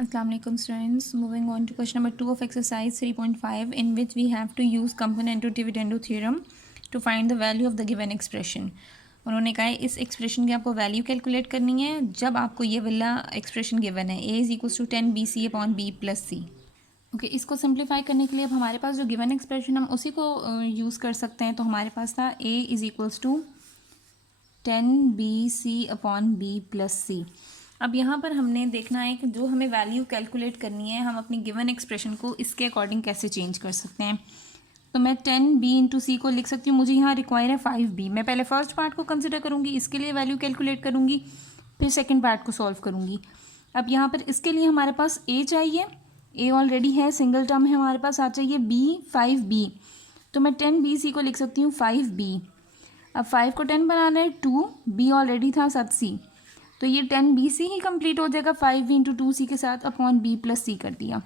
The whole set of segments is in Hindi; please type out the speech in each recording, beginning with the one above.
Assalamualaikum students, moving on to question number 2 of exercise 3.5 in which we have to use comparative dividend theorem to find the value of the given expression. उन्होंने कहा है इस एक्सप्रेशन की आपको वैल्यू कैलकुलेट करनी है जब आपको ये वाला एक्सप्रेशन गिवन है a is equals to 10 BC upon B plus C. Okay, इसको सिंप्लीफाई करने के लिए अब हमारे पास जो गिवन एक्सप्रेशन हम उसी को यूज़ कर सकते हैं. तो हमारे पास था a is equals to 10 BC upon B plus C. अब यहाँ पर हमने देखना है कि जो हमें वैल्यू कैलकुलेट करनी है हम अपनी गिवन एक्सप्रेशन को इसके अकॉर्डिंग कैसे चेंज कर सकते हैं. तो मैं 10B इंटू सी को लिख सकती हूँ. मुझे यहाँ रिक्वायर है 5B. मैं पहले फर्स्ट पार्ट को कंसिडर करूँगी, इसके लिए वैल्यू कैलकुलेट करूँगी, फिर सेकंड पार्ट को सॉल्व करूँगी. अब यहाँ पर इसके लिए हमारे पास A चाहिए, A ऑलरेडी है, सिंगल टर्म है हमारे पास. आ चाहिए B 5B. तो मैं 10BC को लिख सकती हूँ 5B. अब 5 को 10 बनाना है 2, B ऑलरेडी था 7C. तो ये 10BC ही कंप्लीट हो जाएगा 5B इंटू 2C के साथ अपॉन B प्लस सी कर दिया.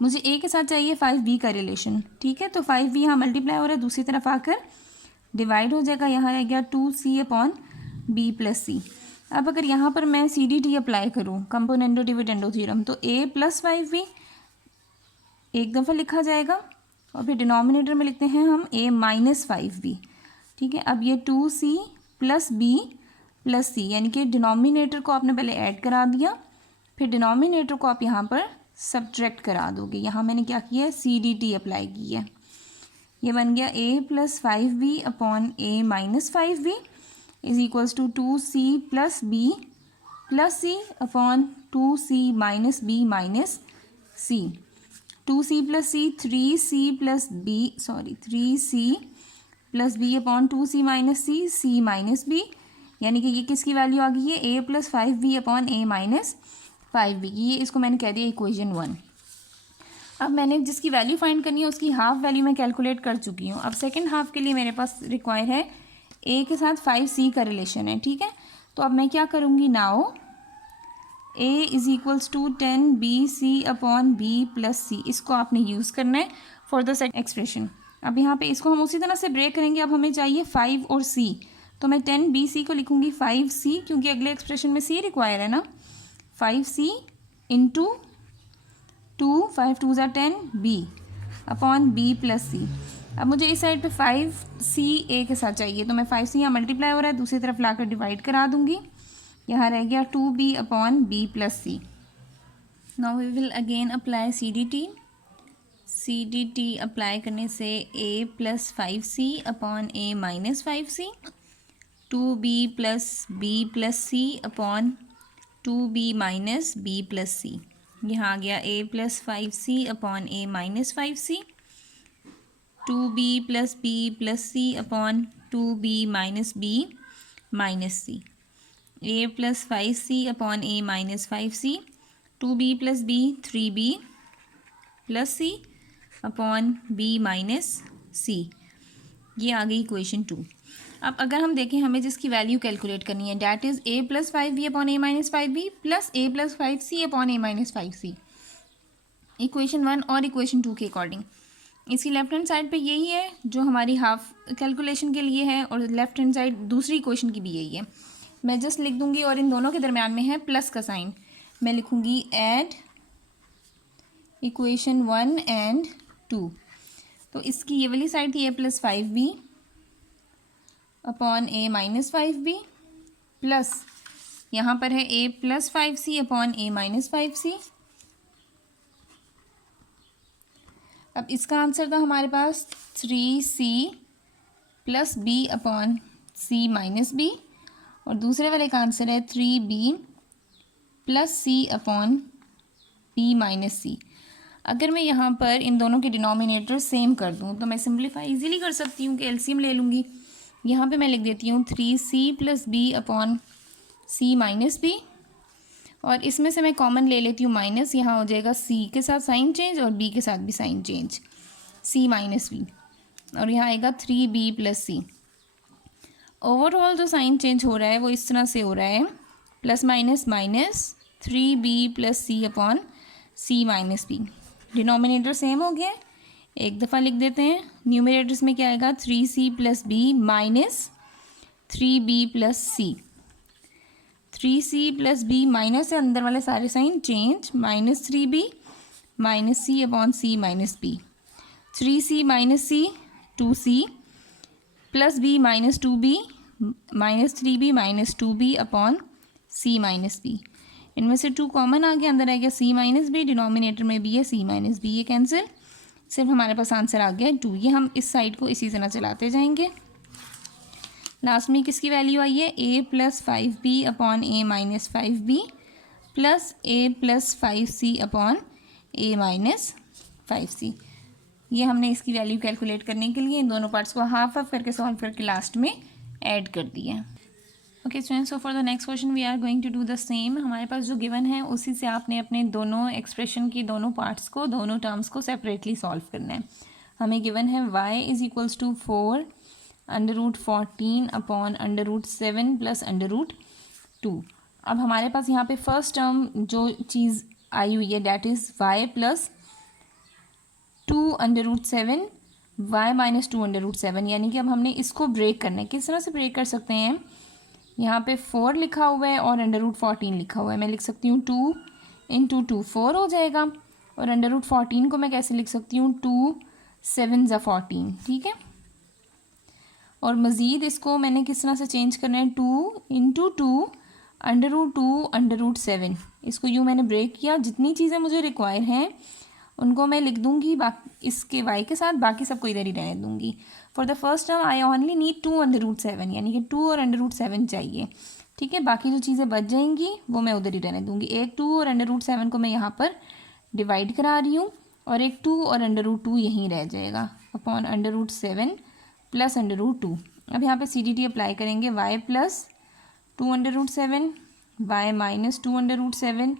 मुझे A के साथ चाहिए 5B का रिलेशन. ठीक है, तो 5B यहाँ मल्टीप्लाई हो रहा है, दूसरी तरफ आकर डिवाइड हो जाएगा. यहाँ रह गया 2C upon B plus C. अब अगर यहाँ पर मैं CDT अप्लाई करूँ, कंपोनेंटो डिविडेंडो थ्योरम, तो A प्लस 5B एक दफ़ा लिखा जाएगा और फिर डिनोमिनेटर में लिखते हैं हम A माइनस 5B. ठीक है, अब ये 2C प्लस B प्लस सी, यानी कि डिनोमिनेटर को आपने पहले ऐड करा दिया, फिर डिनोमिनेटर को आप यहाँ पर सब्ट्रैक्ट करा दोगे. यहाँ मैंने क्या किया है, CDT अप्लाई की है. ये बन गया A plus 5B upon A minus 5B is equals to 2C plus B plus C upon 2C minus B minus C. 2C plus C 3C plus B plus B upon 2C minus C minus B, यानी कि ये किसकी वैल्यू आ गई है, A plus 5B upon A minus 5B. ये इसको मैंने कह दिया इक्वेशन 1. अब मैंने जिसकी वैल्यू फाइंड करनी है उसकी हाफ वैल्यू मैं कैलकुलेट कर चुकी हूँ. अब सेकंड हाफ के लिए मेरे पास रिक्वायर है A के साथ 5C का रिलेशन है. ठीक है, तो अब मैं क्या करूँगी, now A is equals to 10BC upon B plus C. इसको आपने यूज़ करना है फॉर द सेकंड एक्सप्रेशन. अब यहाँ पे इसको हम उसी तरह से ब्रेक करेंगे. अब हमें चाहिए 5 और C, तो मैं 10BC को लिखूँगी 5C, क्योंकि अगले एक्सप्रेशन में C रिक्वायर है ना. 5C इंटू 2, 5 2 ज़ा 10B upon B plus C. अब मुझे इस साइड पे 5C A के साथ चाहिए, तो मैं 5C यहाँ मल्टीप्लाई हो रहा है, दूसरी तरफ लाकर डिवाइड करा दूँगी. यहाँ रह गया 2B upon B plus C. Now we will again apply CDT apply करने से A plus 5C upon A minus 5C, 2B plus B plus C upon 2B minus B plus C. यहाँ आ गया A plus 5C upon A minus 5C, 2B plus B plus C upon 2B minus B minus C. A plus 5C upon A minus 5C, 2B plus B 3B plus C upon B minus सी. ये आ गई इक्वेशन 2. अब अगर हम देखें हमें जिसकी वैल्यू कैलकुलेट करनी है, that is A plus 5B upon A minus 5B plus A plus 5C upon A minus 5C, equation 1 और इक्वेशन 2 के अकॉर्डिंग. इसकी लेफ्ट हैंड साइड पे यही है जो हमारी हाफ कैलकुलेशन के लिए है, और लेफ्ट हैंड साइड दूसरी इक्वेशन की भी यही है. मैं जस्ट लिख दूंगी, और इन दोनों के दरमियान में है प्लस का साइन. मैं लिखूँगी ऐड इक्वेशन 1 एंड 2. तो इसकी ये वाली साइड थी A plus 5B upon A minus 5B plus यहाँ पर है A plus 5C upon A minus 5C. अब इसका आंसर था हमारे पास 3C plus B upon C minus B, और दूसरे वाले का आंसर है 3B plus C upon B minus C. अगर मैं यहाँ पर इन दोनों के डिनोमिनेटर सेम कर दूँ तो मैं सिंप्लीफाई इजीली कर सकती हूँ कि एलसीएम ले लूँगी. यहाँ पे मैं लिख देती हूँ 3C plus B upon C minus B, और इसमें से मैं कॉमन ले लेती हूँ माइनस. यहाँ हो जाएगा C के साथ साइन चेंज और B के साथ भी sign change, C minus B, और यहाँ आएगा 3B प्लस C. ओवरऑल जो साइन चेंज हो रहा है वो इस तरह से हो रहा है, plus minus minus 3B plus C upon C minus B. Denominator same हो गया, एक दफ़ा लिख देते हैं. न्यूमरेटर्स में क्या आएगा, 3C plus B minus 3B plus C. 3c plus B, minus से अंदर वाले सारे sign change, minus 3b minus C upon C minus B, 3c minus C 2c plus B minus 2b minus 3b minus 2b upon c minus B. इनमें से 2 कॉमन आ गया, अंदर आ गया c माइनस बी, डिनोमिनेटर में भी है c माइनस बी, ये कैंसिल, सिर्फ हमारे पास आंसर आ गया 2। ये हम इस साइड को इसी तरह चलाते जाएंगे। लास्ट में किसकी वैल्यू आई है, a plus 5b upon a minus 5b plus a plus 5c upon a minus 5c। ये हमने इसकी वैल्यू कैलकुलेट करने के लिए इन दोनों पार्ट्स को हाफ हाफ करके सॉल्व करके लास्ट में ऐड कर दिया। Okay students, so for the next question we are going to do the same. हमारे पास जो गिवन है उसी से आपने अपने दोनों एक्सप्रेशन की दोनों पार्ट्स को, दोनों टर्म्स को सेपरेटली सॉल्व करना है। हमें गिवन है y is equals to 4 under root 14 upon under root 7 plus under root 2। अब हमारे पास यहाँ पे फर्स्ट टर्म जो चीज़ आई हुई है that is y plus 2 under root 7 y minus 2 under root 7, यानी कि अब हमने इसको ब्रेक करना है। किस तरह से ब्रेक कर सकते हैं, यहाँ पे 4 लिखा हुआ है और अंडर रूट 14 लिखा हुआ है, मैं लिख सकती हूँ 2 इंटू 2 4 हो जाएगा, और अंडर रूट 14 को मैं कैसे लिख सकती हूँ 2 7 ज़ा 14, ठीक है। और मज़ीद इसको मैंने किस तरह से चेंज करना है, 2 इंटू 2 अंडर रूट 7, इसको यूँ मैंने ब्रेक किया। जितनी चीज़ें मुझे रिक्वायर हैं उनको मैं लिख दूँगी इसके y के साथ, बाकी सबको इधर ही रहने दूँगी। For the first term I only need 2 under root 7, यानी कि 2 और अंडर रूट 7 चाहिए, ठीक है। बाकी जो चीज़ें बच जाएंगी वो मैं उधर ही रहने दूँगी। एक 2 और अंडर रूट 7 को मैं यहाँ पर डिवाइड करा रही हूँ, और एक 2 और अंडर रूट 2 यहीं रह जाएगा upon under root 7 plus under root 2। अब यहाँ पे CDT अप्लाई करेंगे, y plus 2 under root 7 y minus 2 under root 7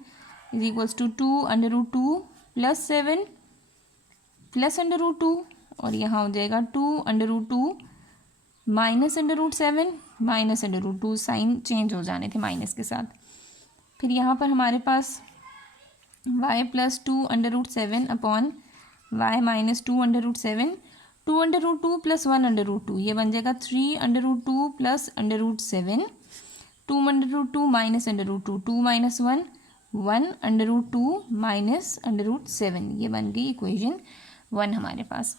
is equals to 2 under root 2 plus 7 plus under root 2, और यहाँ हो जाएगा 2 under root 2 minus under root 7 minus under root 2, sign change हो जाने थे माइनस के साथ। फिर यहाँ पर हमारे पास y plus 2 under root 7 upon y minus 2 under root 7, 2 under root 2 plus 1 under root 2, ये बन जाएगा 3 under root 2 plus under root 7, 2 under root 2 minus under root 2, 2 minus 1 1 under root 2 minus under root 7, ये बन गई इक्वेशन 1 हमारे पास।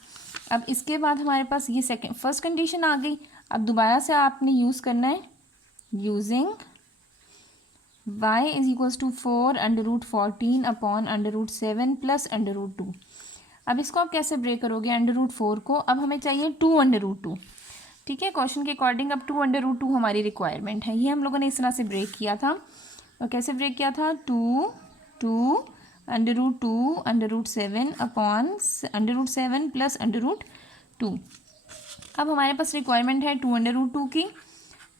अब इसके बाद हमारे पास ये फर्स्ट कंडीशन आ गई। अब दोबारा से आपने यूज़ करना है using y is equals to 4 under root 14 upon under root 7 plus under root 2। अब इसको आप कैसे ब्रेक करोगे, अंडर रूट 4 को अब हमें चाहिए 2 अंडर रूट 2, ठीक है। क्वेश्चन के अकॉर्डिंग अब 2 अंडर रूट 2 हमारी रिक्वायरमेंट है। ये हम लोगों ने इस तरह से ब्रेक किया था, और कैसे ब्रेक किया था, 2 under root 2 under root 7 upon under root 7 plus under root 2। अब हमारे पास रिक्वायरमेंट है 2 अंडर रूट 2 की,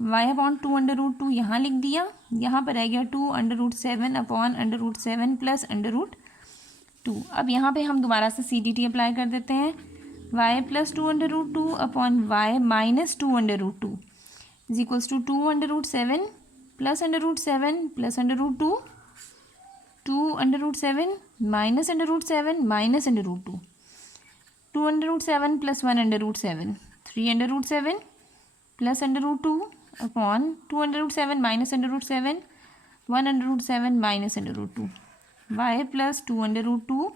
y अपॉन 2 अंडर रूट 2 यहाँ लिख दिया, यहाँ पर रह गया 2 under root 7 upon under root 7 plus under root 2। अब यहाँ पे हम दोबारा से CDT अप्लाई कर देते हैं, y plus 2 under root 2 upon y minus 2 under root 2 is equals to 2 under root 7 plus under root 7 plus under root 2, 2 under root 7 minus under root 7 minus under root 2, 2 under root 7 plus 1 under root 7, 3 under root 7 plus under root 2 upon 2 under root 7 minus under root 7 1 under root 7 minus under root 2, y plus 2 under root 2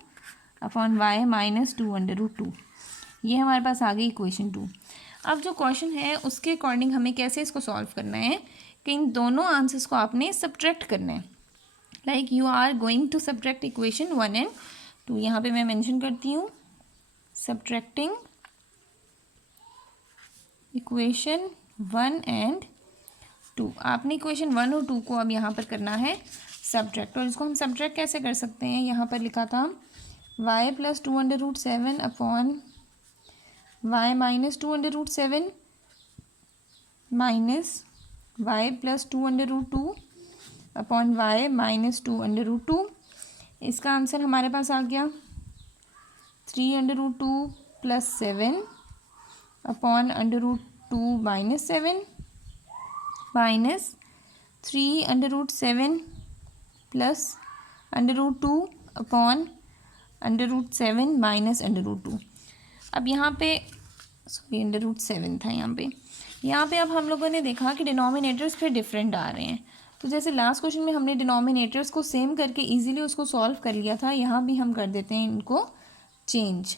upon y minus 2 under root 2। ये हमारे पास आ गई इक्वेशन 2। अब जो क्वेश्चन है उसके अकॉर्डिंग हमें कैसे इसको सॉल्व करना है कि इन दोनों आंसर्स को आपने सब्ट्रैक्ट करना है। Like you are going to subtract equation 1 and 2। यहाँ पे मैं मेंशन करती हूँ सब्ट्रैक्टिंग इक्वेशन 1 एंड 2। आपने इक्वेशन 1 और 2 को अब यहाँ पर करना है सब्ट्रैक्ट, और इसको हम सब्ट्रैक्ट कैसे कर सकते हैं, यहाँ पर लिखा था y plus 2 under root 7 upon y minus 2 under root 7 minus y plus 2 under root 2 upon y minus 2 under root 2। इसका आंसर हमारे पास आ गया 3 under root 2 plus 7 upon under root 2 minus 7 minus 3 under root 7 plus under root 2 upon under root 7 minus under root 2। अब यहाँ पे सॉरी अंडर रूट 7 था यहाँ पे अब हम लोगों ने देखा कि डिनोमिनेटर्स फिर डिफरेंट आ रहे हैं, तो जैसे लास्ट क्वेश्चन में हमने डिनोमिनेटर्स को सेम करके इजीली उसको सॉल्व कर लिया था, यहाँ भी हम कर देते हैं इनको चेंज।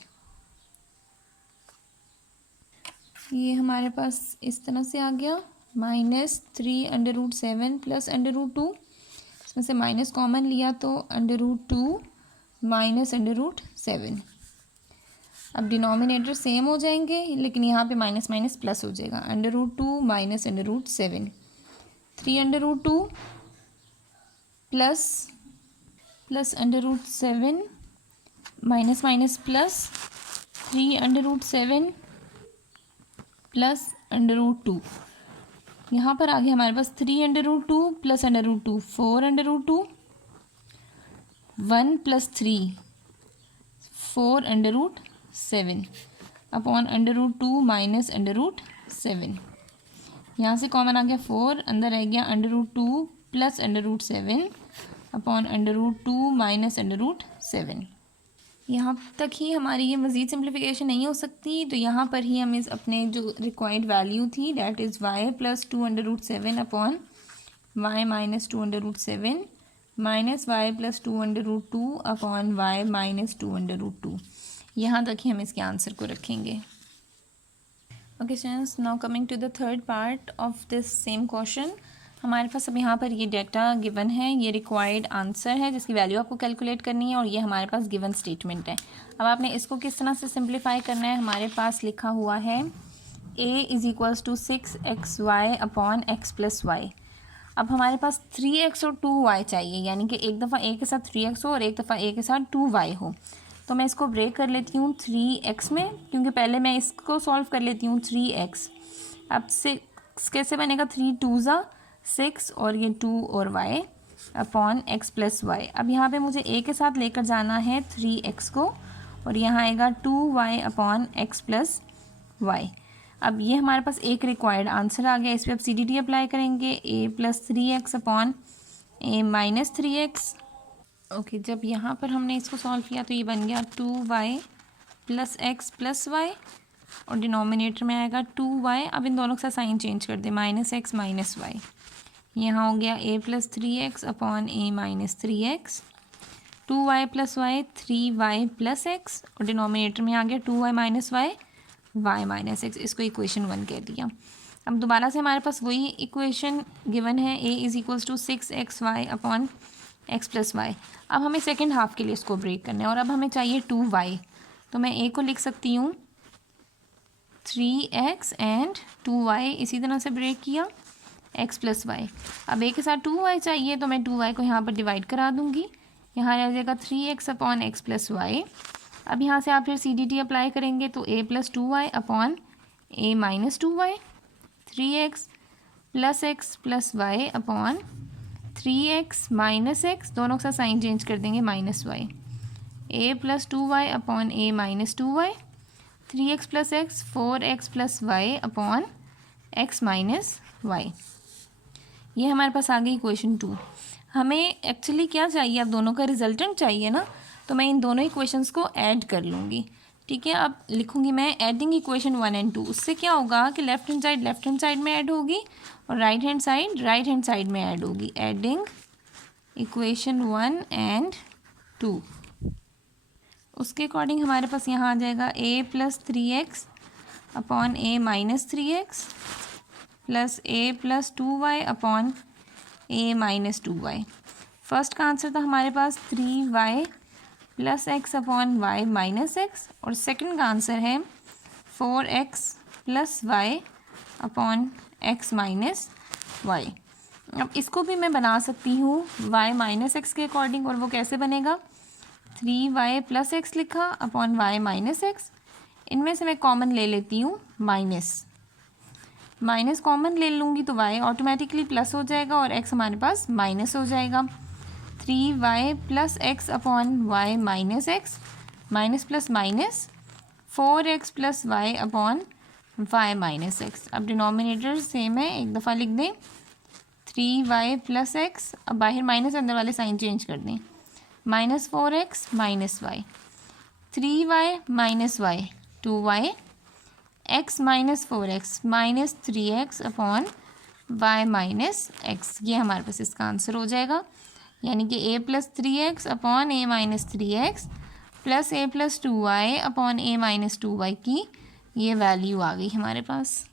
ये हमारे पास इस तरह से आ गया -3√7 प्लस √2, इसमें से माइनस कॉमन लिया तो √2 माइनस √7। अब डिनोमिनेटर सेम हो जाएंगे लेकिन यहाँ पे माइनस माइनस प्लस हो जाएगा, √2 minus √7, 3√2 plus √7 minus minus plus 3√7 plus √2। यहाँ पर आ गया हमारे पास 3√2 प्लस √2 4√2, 1 प्लस 3 4√7 अपॉन √2 माइनस √7। यहाँ से कॉमन आ गया 4, अंदर रह गया √2 प्लस √7 अपॉन √2 माइनस √7। यहाँ तक ही हमारी ये मज़ीद सिंप्लीफिकेशन नहीं हो सकती, तो यहाँ पर ही हम इस अपने जो रिक्वायर्ड वैल्यू थी that is y plus 2√7 upon y minus 2√7 minus y plus 2√2 upon y minus 2√2, यहाँ तक ही हम इसके आंसर को रखेंगे। Okay students, now coming to the third part of this same question. हमारे पास अब यहाँ पर ये डेटा गिवन है, ये रिक्वायर्ड आंसर है जिसकी वैल्यू आपको कैलकुलेट करनी है, और ये हमारे पास गिवन स्टेटमेंट है। अब आपने इसको किस तरह से सिंप्लीफाई करना है, हमारे पास लिखा हुआ है a is equals to 6xy upon x plus y. अब हमारे पास 3x और 2y चाहिए, यानी कि एक दफ़ा a के साथ 3x हो और एक दफ़ा a के साथ 2y हो। तो मैं इसको ब्रेक कर लेती हूँ 3x में, क्योंकि पहले मैं इसको सॉल्व कर लेती हूँ 3x। अब 6 कैसे बनेगा, 3 2 ज़ा 6 और ये 2 और y upon x plus y. अब यहाँ पे मुझे a के साथ लेकर जाना है 3x को, और यहाँ आएगा 2y upon x plus y. अब ये हमारे पास एक रिक्वायर्ड आंसर आ गया, इस पर अब CDT अप्लाई करेंगे, a plus 3x upon a minus 3x। Okay, जब यहाँ पर हमने इसको सॉल्व किया तो ये बन गया 2y plus x plus y, और डिनोमिनेटर में आएगा 2y। अब इन दोनों का साइन चेंज कर दे, माइनस x माइनस वाई। यहाँ हो गया a plus 3x upon a minus 3x, 2y plus y 3y plus x, और डिनोमिनेटर में आ गया 2y minus y y minus x। इसको इक्वेशन 1 कह दिया। अब दोबारा से हमारे पास वही इक्वेशन गिवन है, a is equals to 6xy upon x plus y. अब हमें सेकेंड हाफ के लिए इसको ब्रेक करना है, और अब हमें चाहिए 2y, तो मैं a को लिख सकती हूँ 3x एंड 2y, इसी तरह से ब्रेक किया x प्लस वाई। अब a के साथ 2y चाहिए, तो मैं 2y को यहाँ पर डिवाइड करा दूँगी, यहाँ आ जाएगा 3x upon x plus y. अब यहाँ से आप फिर CDT अप्लाई करेंगे तो a plus 2y upon a minus 2y, 3x plus x plus y upon 3x minus x, दोनों का साइन चेंज कर देंगे, minus y, a plus 2y upon a minus 2y, 3x plus x 4x plus y upon x minus y। ये हमारे पास आ गई इक्वेशन 2। हमें एक्चुअली क्या चाहिए, अब दोनों का रिजल्टेंट चाहिए ना, तो मैं इन दोनों इक्वेशंस को ऐड कर लूँगी। ठीक है, अब लिखूँगी मैं एडिंग इक्वेशन 1 एंड 2। उससे क्या होगा कि लेफ्ट हैंड साइड में ऐड होगी और राइट हैंड साइड में ऐड होगी। एडिंग इक्वेशन 1 एंड 2, उसके अकॉर्डिंग हमारे पास यहाँ आ जाएगा a plus 3x upon a minus 3x plus a plus 2y upon a minus 2y। First का आंसर था हमारे पास 3y plus x upon y minus x, और सेकंड का आंसर है 4x plus y upon x minus y। अब इसको भी मैं बना सकती हूँ y माइनस x के अकॉर्डिंग, और वो कैसे बनेगा, 3y प्लस x लिखा अपॉन y माइनस x। इनमें से मैं कॉमन ले लेती हूँ माइनस कॉमन ले लूँगी तो y ऑटोमेटिकली प्लस हो जाएगा और x हमारे पास माइनस हो जाएगा। 3y plus x upon y minus x, minus plus minus 4x plus y upon y minus x। अब डिनोमिनेटर सेम है, एक दफ़ा लिख दें 3y प्लस x, अब बाहर माइनस अंदर वाले साइन चेंज कर दें, minus 4x minus y, 3y minus y 2y, x minus 4x minus 3x upon y minus x, ये हमारे पास इसका आंसर हो जाएगा। यानी कि a plus 3x upon a minus 3x plus a plus 2y upon a minus 2y की ये वैल्यू आ गई हमारे पास।